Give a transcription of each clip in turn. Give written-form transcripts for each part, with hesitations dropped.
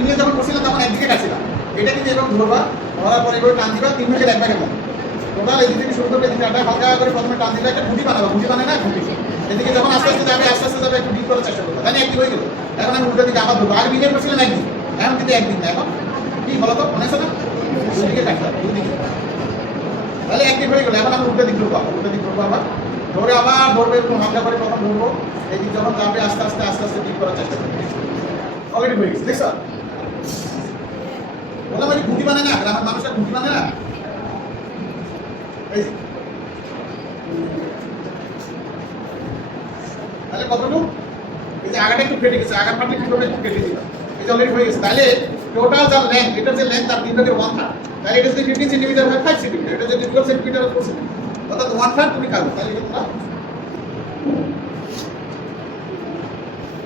বিনিয়ে যখন করছিলাম তখন একদিকে কাটছিলাম, এটা কিন্তু এরকম ধরবা, ধরার পরে এবার টান দিবা 3 ভাগের 1 ভাগের মতো টোটাল এদিক থেকে শুরু করবে, এদিকে আটা হালকা করে প্রথমে টান দিলে একটা ঘুটি বানাবো, ঘুটি বানায় না ঘুটি, এদিকে যখন আস্তে আস্তে যাবে একটু ডিপ করার চেষ্টা করবো, তাহলে একদিন হয়ে গেল। এখন আমি উল্টো দিকে আবার ধরবো, আগে বিনিয়ে করছিলাম একদিন, এখন কিন্তু একদিন না, এখন কি বলো তো মনে আছে না, দুদিকে কাটলাম দুদিকে, তাহলে একদিন হয়ে গেল। এখন আমি উল্টো দিক ধরবো, আবার ধরে আবার ধরবে, এরকম হালকা করে প্রথম ধরবো, এদিক যখন যাবে আস্তে আস্তে ডিপ করার চেষ্টা করবো। অলরেডি হয়ে গেছে দেখছো, বললাম আমি ঘুটি বানায় না, গ্রামের মানুষের ঘুটি বানায় না, তাহলে কতটুকু এই যে আগাটা একটু ফেটে গেছে, আগার পাটে কিভাবে একটু কেটে দিলাম, এই যে অলরেডি হয়ে গেছে। তাহলে টোটাল যার লেন্থ, এটার যে লেন্থ তার 3 ভাগের 1/3, তাহলে এটা যদি 15 সেন্টিমিটার হয় 5 সেন্টিমিটার, এটা যদি 12 সেন্টিমিটার হয় 4 সেন্টিমিটার, অর্থাৎ 1/3 তুমি কাটবে। তাহলে এটা তোমরা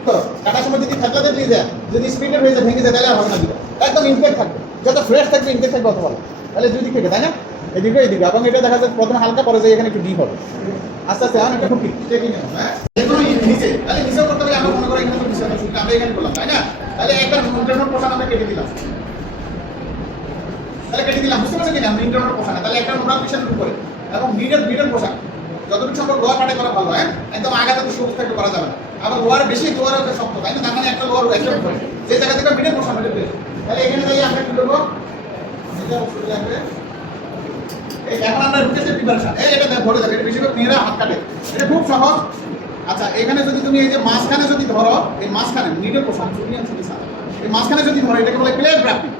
তো কাটার সময় যদি থাকলাতে দিয়ে যায়, যদি স্পিডের হয়ে যায় ভেঙে যায়, তাহলে আর হবে না, দিবে একদম ইনটেক থাকবে, যত ফ্রেশ থাকবে ইনটেক থাকবে অত ভালো। তাহলে দুই দিক থেকে, তাই না, এদিকে এদিকে, এবং এটা দেখা যায় প্রথমে হালকা পরে যায়, এখানে একটু ডিপ হবে, আস্তে আস্তে এখন এটা খুব টেকিং হবে। হ্যাঁ যেগুলো নিচে, তাহলে নিচেও করতে হবে, আমরা মনে করি এখানে তো নিচে না, আমরা এখানে করলাম, তাই না, তাহলে একটা ইন্টারনাল পোর্শন আমরা কেটে দিলাম, বুঝতে পারছেন কিনা, ইন্টারনাল পোর্শন, তাহলে একটা নোড়া পিছনের উপরে, এবং মিডল পোর্শন যতটুকু সম্ভব লোয়ার পাটে করা ভালো, হ্যাঁ একদম আগাতে তো সবুজ থাকতে করা যাবে না, আবার লোয়ার বেশি লোয়ার হবে শক্ত, তাই না, তার মানে একটা লোয়ার একটা উপরে, যে জায়গা থেকে মিডল পোর্শন হতে পারে, তাহলে এখানে যাই আমরা কি করবো, এটা শুরু লাগবে। এই এখন আমরা রুটের প্রিপারেশন, এটা ধরে যাবে, এটা বেশিরভাগ মেয়েরা হাত কাটে, এটা খুব সহজ। আচ্ছা এখানে যদি তুমি এই যে মাঝখানে যদি ধরো, এই মাঝখানে মিডল পোর্শন এই মাঝখানে যদি ধরো, এটাকে বলে প্লেট গ্রাফটিং,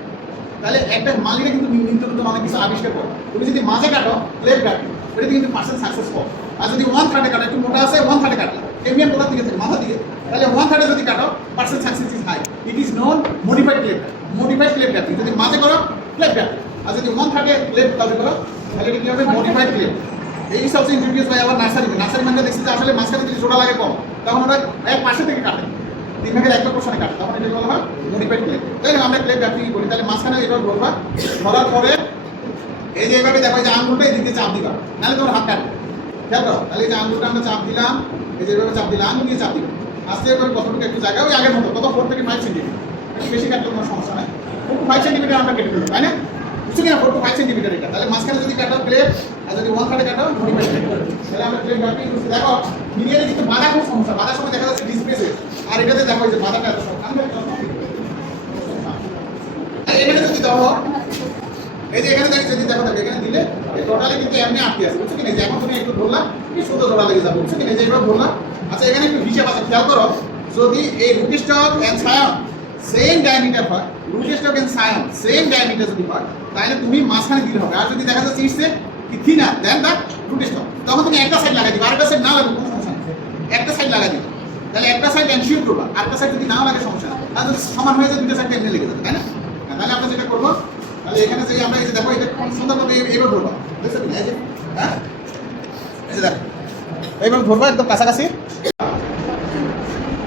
তাহলে একটা মালিকে কিন্তু নিত্যনতুন অনেক কিছু আবিষ্কার করে। তুমি যদি মাঝে কাটো প্লেট গ্রাফটিং, এটা কিন্তু পার্সেন্ট সাকসেস পাও। আর যদি 1/3 কাটো, একটু মোটা আছে 1/3 কাটলা, এমিয়ান কোথা থেকে থাকে, মাথা দিয়ে, তাহলে 1/3 যদি কাটো percent success is high, it is non modified plate grafting. যদি মাঝে করো প্লেট গ্রাফটিং, আর যদি 1/3 প্লেট তবে করো, তাহলে এটা কি হবে, মডিফাইড প্লেট। এই সবচেয়ে ইন্ট্রোডিউস বাই আবার নার্সারি মানে দেখছি যে আসলে মাঝখানে যদি জোড়া লাগে কম, তখন ওরা এক পাশে থেকে কাটে, 3 ভাগের 1 পোর্শনে কাটে, তখন এটা বলা হয় মডিফাইড প্লেট। তাই আমরা প্লেট গ্রাফটিং করি, তাহলে মাঝখানে এটা ধরবা, ধরার পরে এই যে এইভাবে দেখো, যে আঙুলটা এদিকে চাপ দিবা, নাহলে তোমার হাত কাটবে, খেয়াল করো। তাহলে এই যে আঙুলটা আমরা চাপ দিলাম, এই যে এইভাবে চাপ দিলাম, আঙুল দিয়ে চাপ দিলাম, আস্তে করে কতটুকু একটু জায়গা, ওই আগের মতো কত 4 থেকে 5 সেন্টিমিটার, একটু বেশি কাটলে কোনো সমস্যা নাই, 4 to 5 সেন্টিমিটার আমরা কেটে দেবো, তাই না, বুঝছো কিনা, 4 to 5 সেন্টিমিটার এটা। তাহলে মাঝখানে যদি কাটো প্লেট, আর যদি 1/3 কাটো মডিফাইড প্লেট, তাহলে আমরা প্লেট গ্রাফটিং করছি। দেখো মিডিয়ালে কিন্তু বাধা খুব সমস্যা, বাধার সময় দেখা যাচ্ছে ডিসপ্লেসে, আর এটাতে দেখো যে বাধাটা এত সব এখানে যদি দেখো, এই যে এখানে যদি দেখো এখানে দিলে এই টোটালি কিন্তু এমনি আটকে আছে, বুঝছো কিনা, যে এখন তুমি একটু ধরলাম কি সুন্দর জোড়া লেগে যাবে, বুঝছো কিনা, যে এইভাবে ধরলাম। আচ্ছা এখানে একটু হিসাব আছে, খেয়াল করো, যদি এই root stock and scion same diameter হয়, root stock and scion same diameter যদি হয়, তাহলে তুমি মাঝখানে দিতে হবে। আর যদি দেখা যাচ্ছে ইটসে কি thinner than the root stock, তখন তুমি একটা সাইড লাগাই দিবে, আরেকটা সাইড না লাগবে কোনো সমস্যা নেই, একটা সাইড লাগাই দিবে, তাহলে একটা সাইড এনশিওর করবা, আরেকটা সাইড যদি না লাগে সমস্যা নেই, আর যদি সমান হয়ে যায় দুটো সাইড এমনি লেগে যাবে, তাই না। তাহলে আমরা যেটা করবো, তাহলে এখানে যে আমরা এই যে দেখো, এটা খুব সুন্দরভাবে এইভাবে ধরবো, বুঝছো কিনা, এই যে হ্যাঁ এই যে দেখো এইভাবে ধরবো একদম কাছাকাছি।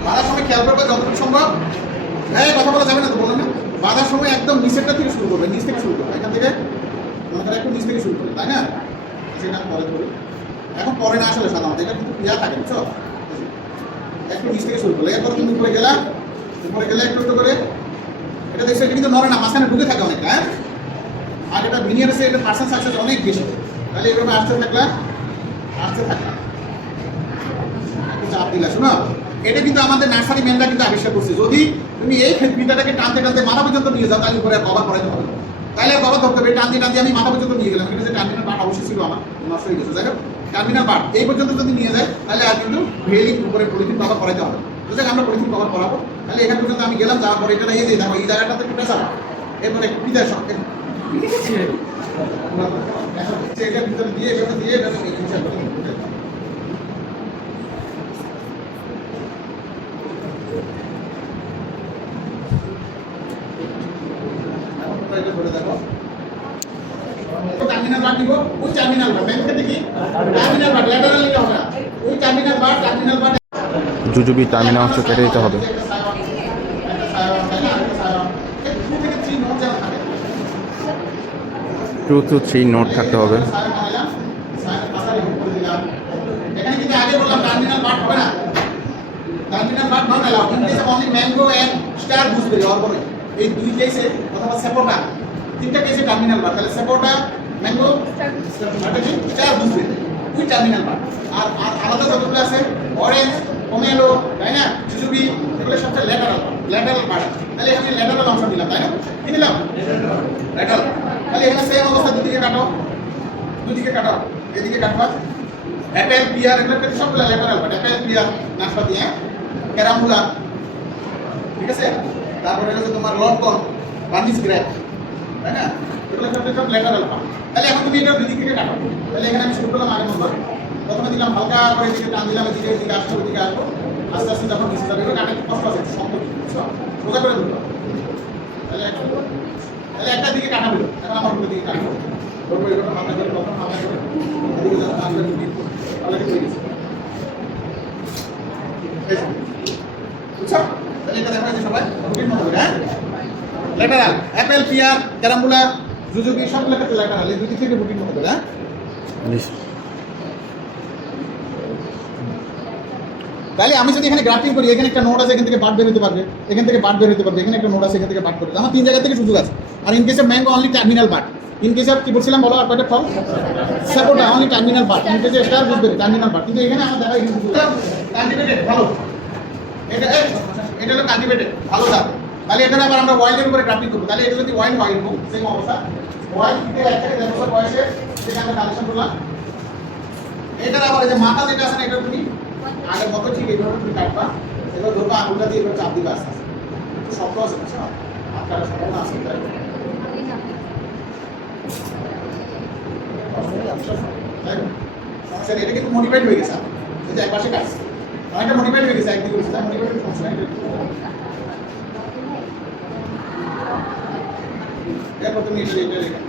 বাঁধার সময় খেয়াল করবে যতটুকু সম্ভব, হ্যাঁ কথা বলা যাবে না তো, বললাম না, বাঁধার সময় একদম নিচেরটা থেকে শুরু করবে, নিচ থেকে শুরু করবে, এখান থেকে মনে করে একটু নিচ থেকে শুরু করবে, তাই না, সেটা পরে ধরি, এখন পরে না আসলে সাধারণত এটা কিন্তু ক্রিয়া থাকে, বুঝছো, একটু নিচ থেকে শুরু করলে, এরপর তুমি উপরে গেলে একটু একটু করে, এটা দেখছো এটা কিন্তু নড়ে না, মাঝখানে ঢুকে থাকে অনেকটা, হ্যাঁ, আর এটা ভিনিয়ার আছে, এটা পার্সেন্ট সাকসেস অনেক বেশি। তাহলে এভাবে আসতে থাকলা একটু চাপ দিলা, শোনো, এটা কিন্তু আমাদের নার্সারি ম্যানরা কিন্তু আবিষ্কার করছে। যদি তুমি এই ফিতাটাকে টানতে মাথা পর্যন্ত নিয়ে যাও, তাহলে উপরে কভার করাইতে হবে, তাহলে কভার ধরতে হবে, টানতে আমি মাথা পর্যন্ত নিয়ে গেলাম, এটা যে টার্মিনাল বার অবশ্যই ছিল আমার নষ্ট হয়ে গেছে, যাই হোক টার্মিনাল বার এই পর্যন্ত যদি নিয়ে যায়, তাহলে আর কিন্তু ভেলিং উপরে পলিথিন কভার করাইতে হবে, যদি আমরা পলিথিন কভার করাবো, তাহলে এখান পর্যন্ত আমি গেলাম, যাওয়ার পরে এটা এই যে দেখো এই জায়গাটাতে একটু প্রেসার, এরপরে একটু পিতার শক্ত এটা ভিতরে দিয়ে দেখো টার্মিনাল বার দিব, ওই টার্মিনাল বার মেন থেকে কি টার্মিনাল বার ল্যাটারাল নিতে হবে না, ওই টার্মিনাল বার জুজুবি টার্মিনাল অংশ কেটে দিতে হবে। 2 to 3 নোট থাকতে হবে। এখানে কিন্তু আগে বললাম টার্মিনাল বার হবে না, terminal bar not allowed, in case only mango and star gooseberry or বলে এই দুই কেসে অথবা সেপোটা তিনটা কেসে টার্মিনাল বার, তাহলে সেপোটা ম্যাঙ্গো স্ট্র্যাটেজি চার বুঝবে দুই টার্মিনাল বার। আর আর আলাদা যতগুলো আছে অরেঞ্জ পোমেলো তাই না জুজুবি এগুলো সবচেয়ে ল্যাটারাল বার। তাহলে আমি ল্যাটারাল অংশ দিলাম তাই না, কি দিলাম ল্যাটারাল। তাহলে এখানে সেম অবস্থা দুদিকে কাটো, দুদিকে কাটো, এদিকে কাটবা। অ্যাপেল পিয়ার এগুলো সবগুলো ল্যাটারাল বার, অ্যাপেল পিয়ার নাশপাতি হ্যাঁ ক্যারামুলা ঠিক আছে। তারপরে হচ্ছে তোমার লটকন বার্নিশ গ্রেপ তাই না, এগুলো সব ল্যাটারাল বার। তাহলে এখন তুমি এটা দুই দিক থেকে কাটো। তাহলে এখানে আমি শুরু করলাম আগের নম্বর, প্রথমে দিলাম হালকা করে দিকে টান দিলাম, এদিকে এদিকে আসবো ওদিকে আসবো, আস্তে আস্তে যখন নিচে যাবে এগুলো কাটে কষ্ট আছে শক্ত সোজা করে ধরবো। তাহলে একটা দিকে কাটা দিল, এখন আমার দুটো দিকে কাটবো ধরবো, এগুলো হালকা করে প্রথম হালকা করে এদিকে যখন আসবে তাহলে ঠিক হয়ে গেছে বুঝছো। তাহলে এটা দেখা যাচ্ছে সবাই রুটিন মতো হ্যাঁ ল্যাটারাল অ্যাপেল পিয়ার ক্যারামবুলা জুজুবি সব লেখাতে ল্যাটারাল, এই দুই দিক থেকে রুটিন মতো হ্যাঁ। তাহলে আমি যদি এখানে গ্রাফটিং করি, এখানে একটা নোড আছে, এখান থেকে বাট বের হতে পারবে, এখান থেকে বাট বের হতে পারবে, এখানে একটা নোড আছে, এখান থেকে বাট করবে, আমার তিন জায়গা থেকে সুযোগ আছে। আর in case of mango only terminal bud, in case of কি বলছিলাম বলো আর কয়টা ফল সাপোর্টা only terminal bud, in case star বুঝবে টার্মিনাল বাট। কিন্তু এখানে আমার দেখা এখানে সুযোগ কাল্টিভেটেড ভালো, এটা হলো কাল্টিভেটেড ভালো জাত। তাহলে এটা আবার আমরা ওয়াইল্ডের উপরে গ্রাফটিং করবো। তাহলে এটা যদি ওয়াইল্ড হয় এরকম সেম অবস্থা, ওয়াইল্ড থেকে 1 থেকে 1.5 বছর বয়সে সেটা আমরা কালেকশন করলাম। এটার আবার এই যে মাথা যেটা আছে না, এটা তুমি আগের মতো ঠিক এইভাবে তুমি কাটবা, এবার ধরবা আঙুলটা দিয়ে এবার চাপ দিবা আস্তে আস্তে, একটু শক্ত আছে বুঝছো, আপনারা সম্ভাবনা আছে তাই সমস্যা নেই। এটা কিন্তু মোটিভেট হয়ে গেছে, এই যে একপাশে কাটছে অনেকটা মোটিভেট হয়ে গেছে, একদিকে হচ্ছে মোটিভেট সমস্যা নেই। এরপর তুমি এটা রেখে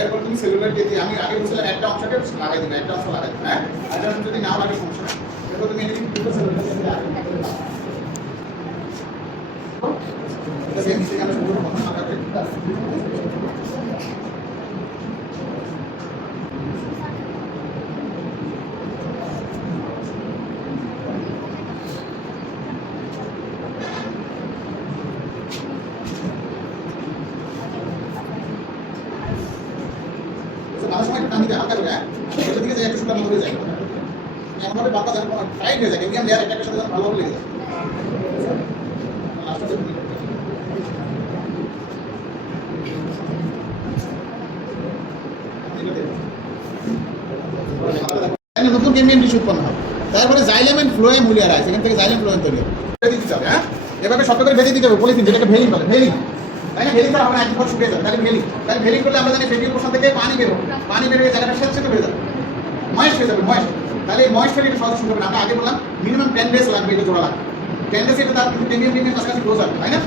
এরপর তুমি সেলুলার দিয়ে আমি আগে বলছিলাম একটা অংশকে লাগাই দিবে, একটা অংশ লাগাই দিবে হ্যাঁ, আর যদি নাও লাগে সমস্যা নেই। এরপর তুমি এদিকে দুটো সেলুলার দিয়ে এটা সেম নিচে আমরা শুরু করব প্রথম আকারে আমার সময় টান দিতে হালকা করে হ্যাঁ, এটা দিকে যে একটু সুন্দর হয়ে যায় এমনভাবে বাতা যেন টাইট হয়ে যায়, মিডিয়াম লেয়ার একটা সাথে যেন ভালোভাবে লেগে যায়। নতুন কেমিয়ান টিস্যু উৎপন্ন হয়, তারপরে জাইলেম এন্ড ফ্লোয়েম হুলিয়ার আছে, এখান থেকে জাইলেম ফ্লোয়েম তৈরি হবে, ভেজে দিতে হবে হ্যাঁ, এভাবে শক্ত করে ভেজে দিতে হবে পলিথিন, যেটাকে ভেলিং বলে, ভেলিং তাই না। ভেলিং করা হবে না, একবার শুকিয়ে যাবে, তাহলে ভেলিং। তাহলে ভেলিং করলে আমরা জানি ফেটির পোষণ থেকে পানি বের হবে, পানি বের হয়ে জায়গাটা স্যাঁতস্যাঁতে হয়ে যাবে, ময়েস্ট হয়ে যাবে ময়েস্ট। তাহলে এই ময়েস্ট হলে এটা সহজে শুকাবে না। আমরা আগে বললাম মিনিমাম 10 ডেজ লাগবে এটা জোড়া লাগবে, 10 ডেজ এটা তার কিন্তু প্রিমিয়াম কাছাকাছি ক্লোজ হবে তাই না,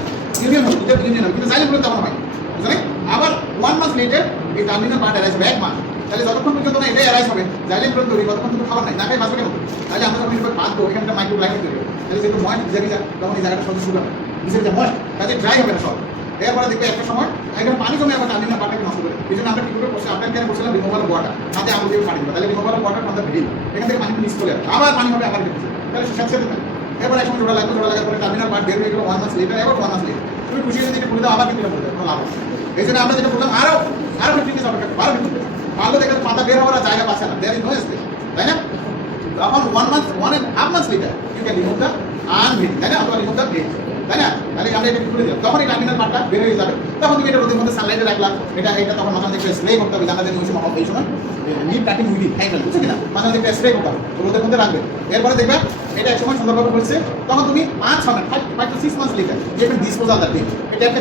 ইউনিয়ন হবে, এটা ইউনিয়ন হবে, কিন্তু জাইলেম ফ্লোয়েম তেমন হয় বুঝলেন। আবার 1 মাস লেটার এই টার্মিনাল পার্ট অ্যারাইজ হবে 1 মাস। তাহলে যতক্ষণ পর্যন্ত না এটাই অ্যারাইজ হবে জাইলেম ফ্লোয়েম তৈরি, ততক্ষণ কিন্তু খাবার নাই, না খাই বাঁচবে কেন। তাহলে আমরা যখন এবার বাঁধবো এখানে একটা মাইক্রোগ্লাইড তৈরি হবে, তাহলে যেহেতু ময়েস্ট ভিজে যায় তখন এই জায়গাটা সহজে শুকাবে, ভিজে যায় ময়েস্ট, কাজে ড্রাই হবে না সব। এরপরে দেখবে একটা সময় এখানে পানি জমে আবার টার্মিনাল পার্টটাকে নষ্ট করে, এই জন্য আমরা কি করে করছি, আপনার কেন করছিলাম রিমুভাল ওয়াটার, হাতে আঙুল দিয়ে পানি দেবো, তাহলে removal water from the video, এখান থেকে পানি মিক্স করে আবার পানি হবে আবার ভিজে, তাহলে স্যাঁতস্যাঁতে থাকে। এরপর এখন জোড়া লাগবে, জোড়া লাগার পরে টার্মিনাল পার্ট বের হয়ে গেল 1 মাস লেটার, এবার 1 মাস লেটার তুমি খুশি যদি এটা করে দাও আবার কিন্তু বলে দাও লাভ। এই জন্য আমরা যেটা বললাম আরো 15 ডেজ অপেক্ষা, 12 দিন ভালো দেখে পাতা বের হওয়ার জায়গা পাচ্ছে না, দেয়ার ইজ নো স্পেস তাই না। তখন 1.5 মাস later you can remove the আনভিড তাই না, অথবা রিমুভ দ্য ভেজ তাই না। তাহলে আমরা এটা খুলে দিলাম, তখন এই টার্মিনাল পার্টটা বের হয়ে যাবে, তখন তুমি এটা রোদের মধ্যে সানলাইটে রাখলাম, এটা তখন মাঝে মাঝে স্প্রে করতে হবে, জানা যায় ওই সময় এই সময় লিপ কাটিং উইডি হ্যান্ডেল বুঝছো কিনা, মাঝে মাঝে স্প্রে করতে হবে, রোদের মধ্যে রাখবে। এরপরে দেখবে এটা এক সময় সুন্দরভাবে হচ্ছে, তখন তুমি 5 to 6 মাস লেটার যেটা ডিসপোজাল দ্যাট থিং, এটা একটা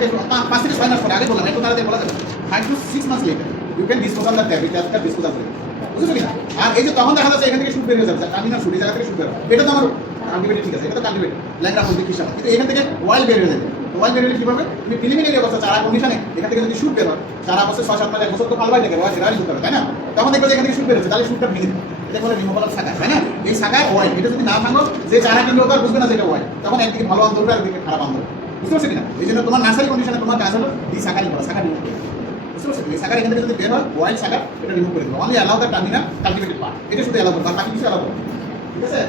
5 থেকে 6 মাস পরে আগে বললাম, একটু তাড়াতাড়ি বলা যাবে 5 to 6 মাস later you can disposal that tab, এটা ডিসপোজাল করে বুঝছো কিনা। আর এই যে তখন দেখা যাচ্ছে এখান থেকে শুট বের হয়ে যাবে, টার্মিনাল শুট এই জায়গা থেকে শুট বের হবে, এটা তো আমার কাল্টিভেটেড ঠিক আছে, এটা তো কাল্টিভেটেড ল্যাংড়া বলতে কি কিন্তু এখান থেকে ওয়াইল্ড বের হয়ে যাবে। ওয়াইল্ড বের হলে কি পাবে তুমি প্রিলিমিনারি অবস্থা চারা কন্ডিশনে এখান থেকে যদি শুট বের হয়, চারা বছর 6-7 মাস 1 বছর তো পালবাই থাকে, ওয়াইল্ড রাইজ করতে হবে তাই না। তখন দেখবে যে এখান থেকে শুট বের হচ্ছে, তাহলে শুটটা ভেঙে দেবে, এটা বলে রিমুভাল অফ সাকার তাই না। এই সাকার ওয়াইল্ড এটা যদি না ভাঙো যে চারা কিনলে তো আর বুঝবে না যেটা ওয়াইল্ড, তখন একদিকে ভালো আন্দোলন আর একদিকে খারাপ আন্দোলন বুঝতে পারছো কিনা? এই জন্য তোমার নার্সারি কন্ডিশনে তোমার কাজ হলো এই শাখা করা, শাখা রিমুভ করে। বুঝতে পারছো? এই শাখা এখান থেকে যদি বের হয় ওয়াইল্ড শাখা এটা রিমুভ করে দেবো। Only allow the terminal cultivated part, এটা শুধু অ্যালাউ করবো, আর বাকি কিছু অ্যালাউ করবো। ঠিক আছে?